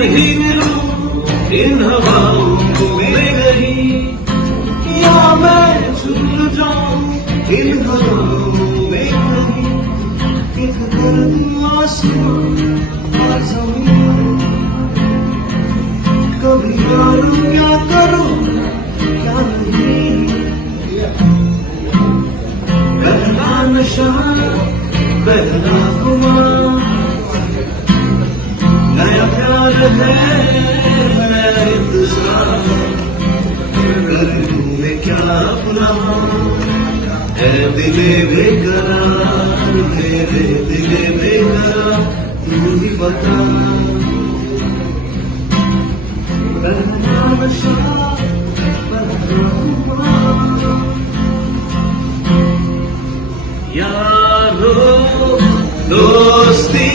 ही मिलूं इन हवाओं में कहीं, या मैं झूल जाऊं इन हवाओं में कहीं। एक दर्द आसमां और ज़मीन, कभी यारूं क्या करूं क्या नहीं। पहला नशा पहला खुमार, नया प्यार है नया इंतजार। करूं मैं क्या अपना है दिले बेकरार, मेरे दिले बेकरार तू ही बता। पहला नशा पहला खुमार, यारो दोस्ती